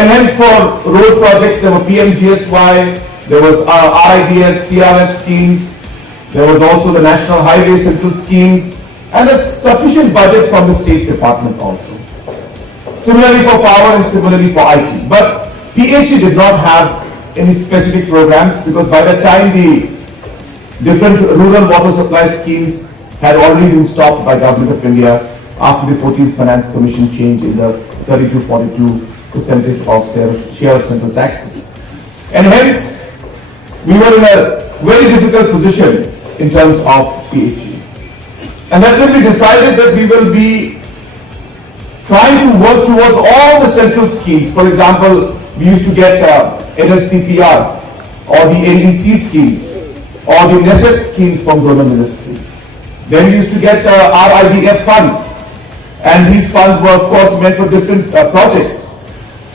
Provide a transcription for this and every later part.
And hence for road projects, there were PMGSY, there was RIDF, CRF schemes, there was also the National Highway Central schemes, and a sufficient budget from the State Department also. Similarly for power and similarly for IT. But PHE did not have any specific programs because by that time the different rural water supply schemes had already been stopped by Government of India after the 14th Finance Commission change in the 32-42 percentage of share of central taxes. And hence, we were in a very difficult position in terms of PHE. And that's when we decided that we will be trying to work towards all the central schemes. For example, we used to get NLCPR or the NEC schemes or the NESET schemes from Donor Ministry. Then we used to get RIDF funds, and these funds were of course meant for different projects.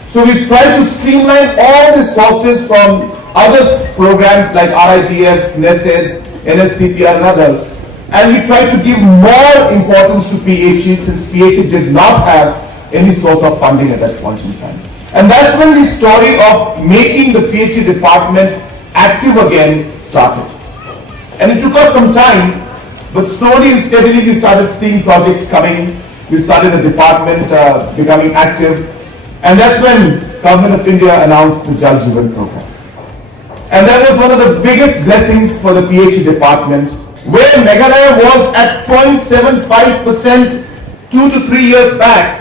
So we tried to streamline all the sources from other programs like RIDF, NESETs, NLCPR and others, and we tried to give more importance to PHE since PHE did not have any source of funding at that point in time. And that's when the story of making the PHE department active again started. And it took us some time, but slowly and steadily we started seeing projects coming. We started a department becoming active. And that's when Government of India announced the Jal Jeevan program. And that was one of the biggest blessings for the PHE department, where Meghalaya was at 0.75% 2 to 3 years back,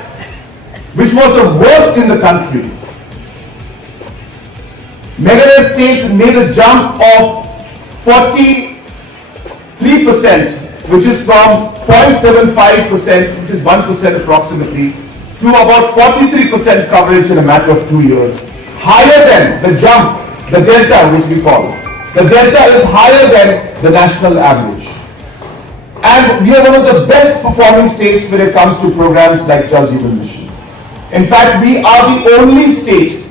which was the worst in the country. Meghalaya state made a jump of 43%, which is from 0.75%, which is 1% approximately, to about 43% coverage in a matter of 2 years. Higher than the jump, the delta which we call. The delta is higher than the national average. And we are one of the best performing states when it comes to programs like Jal Jeevan Mission. In fact, we are the only state,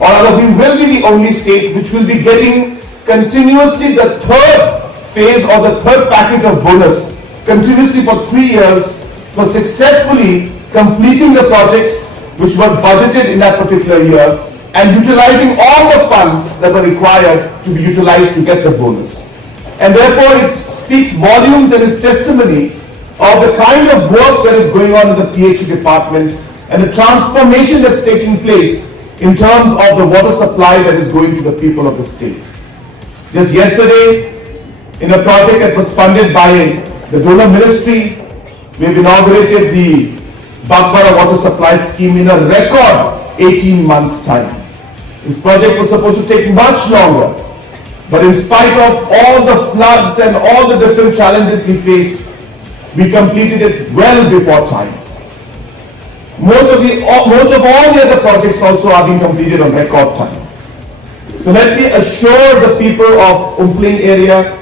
or rather we will be the only state which will be getting continuously the third phase or the third package of bonus continuously for 3 years for successfully completing the projects which were budgeted in that particular year and utilizing all the funds that were required to be utilized to get the bonus. And therefore it speaks volumes and is testimony of the kind of work that is going on in the PHE department and the transformation that's taking place in terms of the water supply that is going to the people of the state. Just yesterday, in a project that was funded by the donor ministry, we've inaugurated the Bagbara water supply scheme in a record 18 months' time. This project was supposed to take much longer, but in spite of all the floods and all the different challenges we faced, we completed it well before time. Most of all the other projects also are being completed on record time. So let me assure the people of Umpling area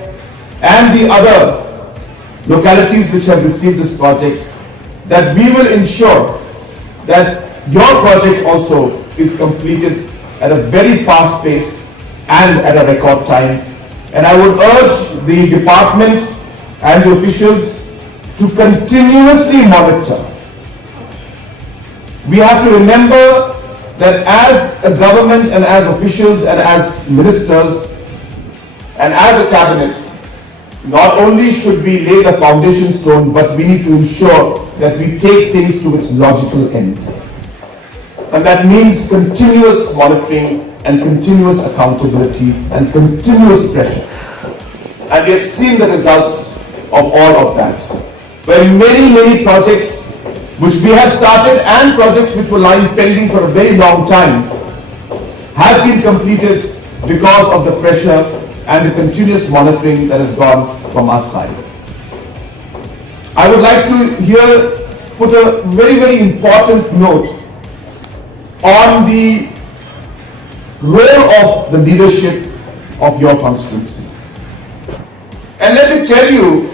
and the other localities which have received this project that we will ensure that your project also is completed at a very fast pace and at a record time. And I would urge the department and the officials to continuously monitor. We have to remember that as a government and as officials and as ministers and as a cabinet, not only should we lay the foundation stone, but we need to ensure that we take things to its logical end. And that means continuous monitoring and continuous accountability and continuous pressure. And we have seen the results of all of that. Where many projects which we have started and projects which were lying pending for a very long time have been completed because of the pressure and the continuous monitoring that has gone from our side. I would like to here put a very important note on the role of the leadership of your constituency. And let me tell you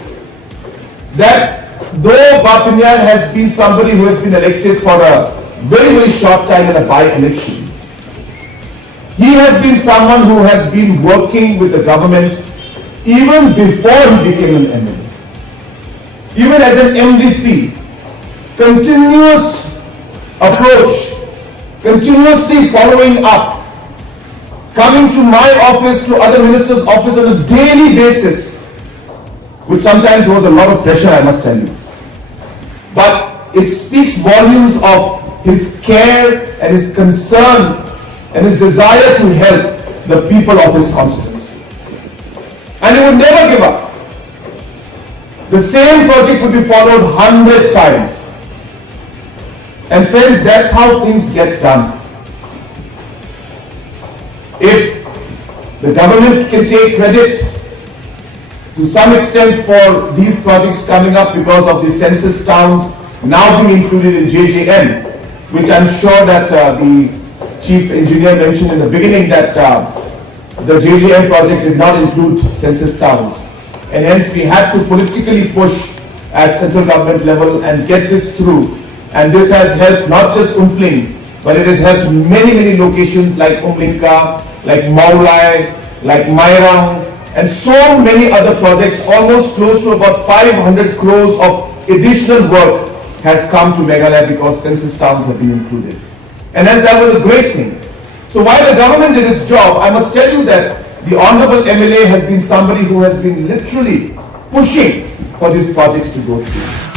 that though Pyniaid has been somebody who has been elected for a very short time in a by-election, he has been someone who has been working with the government even before he became an MLA. Even as an MDC, continuous approach continuously following up, coming to my office, to other ministers' office on a daily basis, which sometimes was a lot of pressure, I must tell you. But it speaks volumes of his care and his concern and his desire to help the people of his constituency. And he would never give up. The same project would be followed 100 times. And friends, that's how things get done. If the government can take credit to some extent for these projects coming up because of the Census Towns now being included in JJM, which I'm sure that the Chief Engineer mentioned in the beginning that the JJM project did not include Census Towns. And hence we had to politically push at central government level and get this through. And this has helped not just Umpling, but it has helped many locations like Umlingka, like Mawlong, like Mawryngkneng, and so many other projects. Almost close to about 500 crores of additional work has come to Meghalaya because Census Towns have been included. And as that was a great thing. So while the government did its job, I must tell you that the Honorable MLA has been somebody who has been literally pushing for these projects to go through.